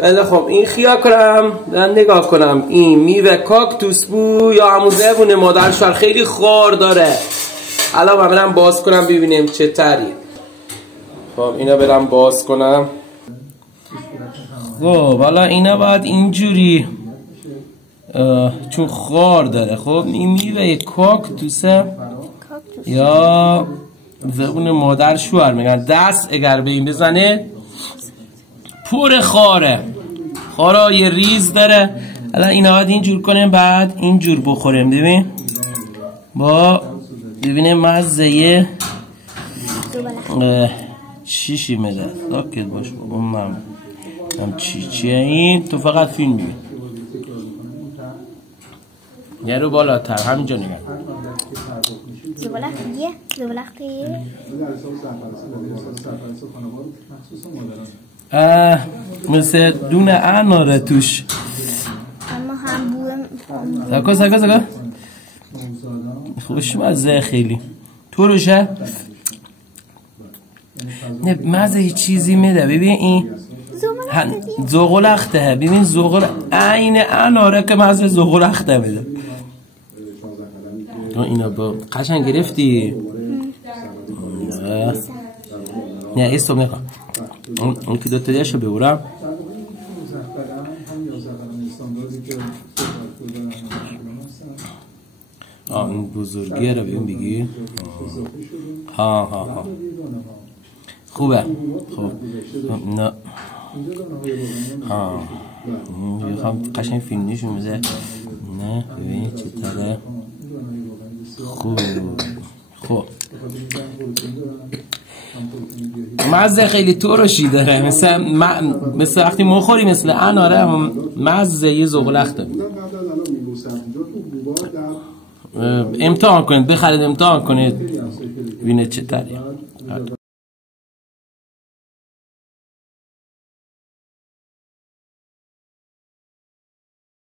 خیلی خب این خیا کنم نگاه کنم این میوه کاکتوس بود یا همون زبون مادر شوهر خیلی خار داره. الان من برم باز کنم ببینیم چه تری. خب اینا برم باز کنم. خب حالا اینا باید اینجوری چون خار داره. خب این میوه کاکتوسه یا زبون مادر شوهر میگن. دست اگر به این بزنه پر خاره، خارا یه ریز داره. الان اینا باید اینجور کنیم بعد اینجور بخوریم. ببین با ببینیم مزه چیشی میده. ساکت باش بابا. من چیه این؟ تو فقط فیلم ببین. یه رو بالاتر همینجا نگاه. مثل دونه اناره توش. اما هم بوه سکا خوشمزه خیلی. تو روشه نه مزه چیزی میده. ببین این زغلخته. ببین زغل عین اناره که مزه زغلخته میده. اینا با قشنگ گرفتی. نه ایستم نکن. اون که دوتا دیشو ببورم. این بزرگیه رو ببین بگی. ها خوبه. خب نه میخوام قشنگ فیلم نشون بده. نه ببین چطوره. خوب مزه خیلی ترشی داره. مثل وقتی مخوری مثل اناره مزه یه زغلخ داره. امتحان کنید، بخرید امتحان کنید ببینید چطوره.